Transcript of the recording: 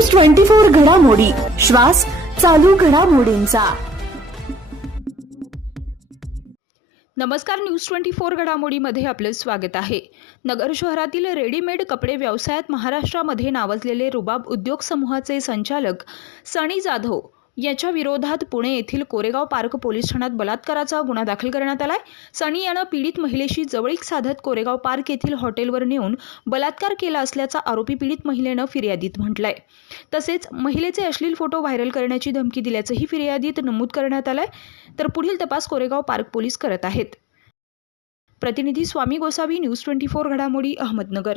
News twenty four घडामोडी. श्वास चालू घडामोडींचा. नमस्कार न्यूज ट्वेंटी फोर घडामोडीमध्ये आपलं स्वागत आहे. नगर शहरातील रेडीमेड कपडे व्यवसायात महाराष्ट्रामध्ये नावाजलेले रुबाब उद्योग समूहाचे संचालक सणी जाधव याच्या विरोधात पुणे येथील कोरेगाव पार्क पोलीस ठाण्यात बलात्काराचा गुन्हा दाखल करण्यात आलाय. सनी यानं पीडित महिलेशी जवळीक साधत कोरेगाव पार्क येथील हॉटेलवर नेऊन बलात्कार केला असल्याचा आरोपी पीडित महिलेनं फिर्यादीत म्हटलंय. तसेच महिलेचे अश्लील फोटो व्हायरल करण्याची धमकी दिल्याचंही फिर्यादीत नमूद करण्यात आलंय. तर पुढील तपास कोरेगाव पार्क पोलीस करत आहेत. प्रतिनिधी Swami Gosavi news twenty four घडामोडी अहमदनगर.